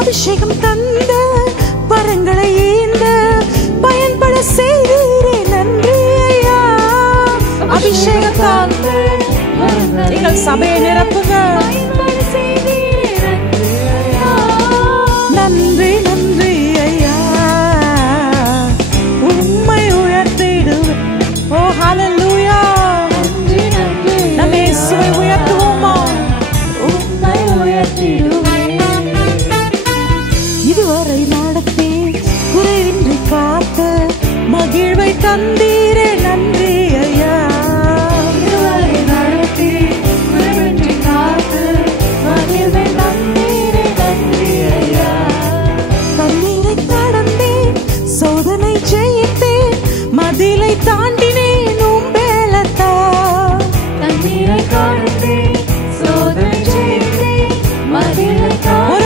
அபிஷேகம் தந்த வரங்களை ஈந்த பயன்பட செய்தீரே நன்றி ஐயா. அபிஷேகத்தால் நீங்கள் சபையை நிரப்புங்க. நன்றி நன்றி ஐயா, உம்மை உயர்த்திடுவேன். ஓ ஹல்லேலூயா, நம்ம இயேசுவை உயர்த்துவோமா? உம்மை உயர்த்திடுவேன். இதுவரை நடத்தி குறைவின்றி காத்த மகிழ்வை தந்தி